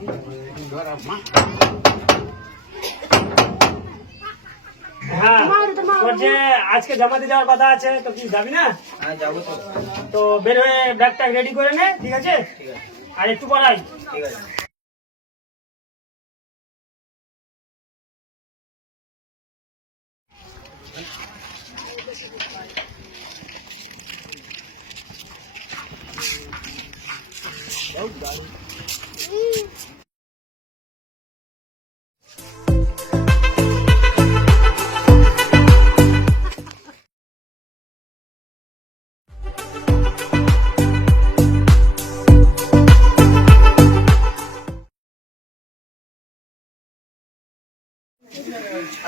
হ্যাঁ, তোর যে আজকে জমা দিয়ে যাওয়ার কথা আছে, তো কি যাবি না? হ্যাঁ যাবো তো। তো বের হয়ে ব্যাগটা রেডি করে নে, ঠিক আছে? ঠিক আছে, আর একটু বলাই। ঠিক আছে।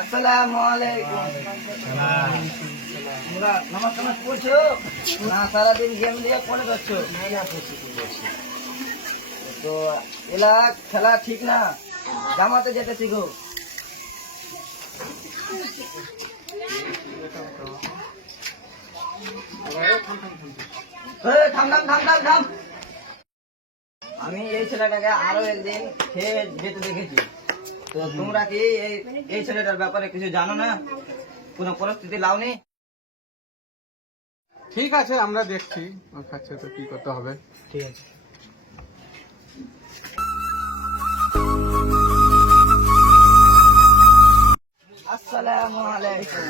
আসসালামু আলাইকুম। তোমরা নামাজ টামাজ পড়ছো না? সারাদিন গেম দিয়ে পড়ে যাচ্ছ? তো এলা খেলা ঠিক না, জামাতে যেতে শিখো। থাম থাম থাম থাম থাম। আমি এই ছেলেটাকে আরো একদিন খেয়ে যেতে দেখেছি। তো তোমরা কি এই ছেলেটার ব্যাপারে কিছু জানো না? কোনো পরিস্থিতি লাওনি? ঠিক আছে, আমরা দেখছি ও খাচ্ছে তো কি করতে হবে। ঠিক আছে। আসসালামু আলাইকুম।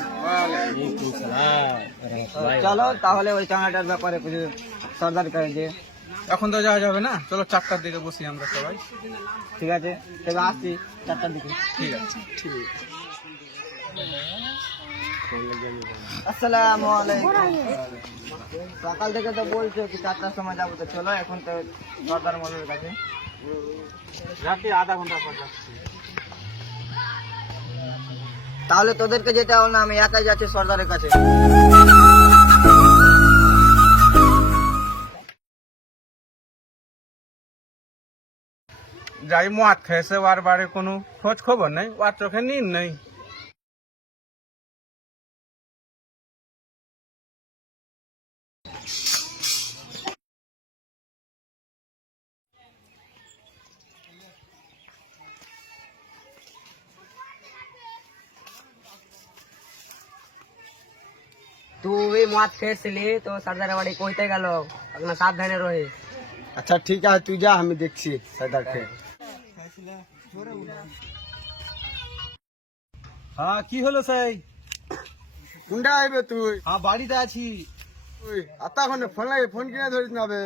চলো তাহলে ওই চাঙাটার ব্যাপারে কিছু সর্দার কাছে। এখন তো যাওয়া যাবে না, চলো 4টার দিকে বসি আমরা সবাই। ঠিক আছে, তবে আসছি 4টার দিকে। ঠিক আছে, ঠিক। আসসালামু আলাইকুম। সকাল থেকে তো বলছো কি 4টার সময় যাবো, তো চলো এখন তো সর্দার মলের কাছে। রাতে আধা ঘন্টা পর যাচ্ছি। তাহলে তোদেরকে যেতে হবে না, আমি একাই যাচ্ছি সর্দারের কাছে। যাই মদ খেয়েছে, ওর বাড়ি কোনো খোঁজ খবর নেই, ওর চোখে নীল নেই। তুই মদ খেয়েছিলি তো সর্দারের বাড়ি কইতে গেল, এখন সাবধানে রয়ে। আচ্ছা ঠিক আছে, তুই যা, আমি দেখছি সর্দারকে। হ্যাঁ, কি হলো সেই? কোনটা আইবে তুই? হ্যাঁ, বাড়িতে আছি। তুই আত্মাক্ষণ ফোন লাগে, ফোন কিনে ধরিস না বে।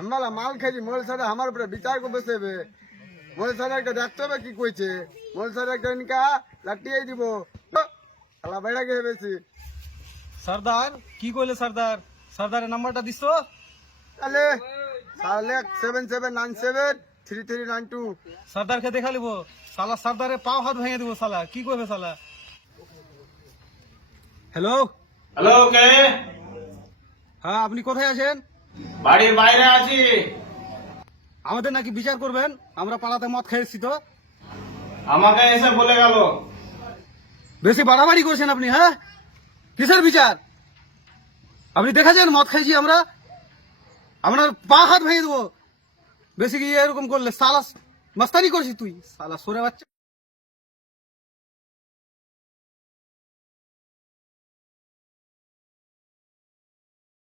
আমরা মাল খেয়েছি, মোল সারা আমার উপরে বিচার করে বসেবে। মোল সারা একটা দেখতে হবে কি কইছে। মোল সারা একটা নিকা লাটিয়ে দিব। শালা বাইরে গিয়ে বেশি। সর্দার কি কইলে? সর্দার সর্দারের নাম্বারটা দিস? তাহলে 7797933992। সর্দারকে দেখা লিব। সালা সর্দারে পাও হাত ভেঙে দিব। সালা কি করবে সালা? হ্যালো হ্যালো, কে? হ্যাঁ, আপনি কোথায় আছেন? বাড়ির বাইরে আছি। আমাদের নাকি বিচার করবেন, আমরা পাড়াতে মদ খেয়েছি তো। আমাকে এসে বলে গেল। বেশি বাড়াবাড়ি করছেন আপনি। হ্যাঁ, কিসের বিচার? আপনি দেখেছেন মদ খাইছি আমরা? আপনার পা হাত ভেঙে দেবো বেশি কি এরকম করলে। সালা মাস্তানি করছিস তুই, সালা সরে বাচ্চা।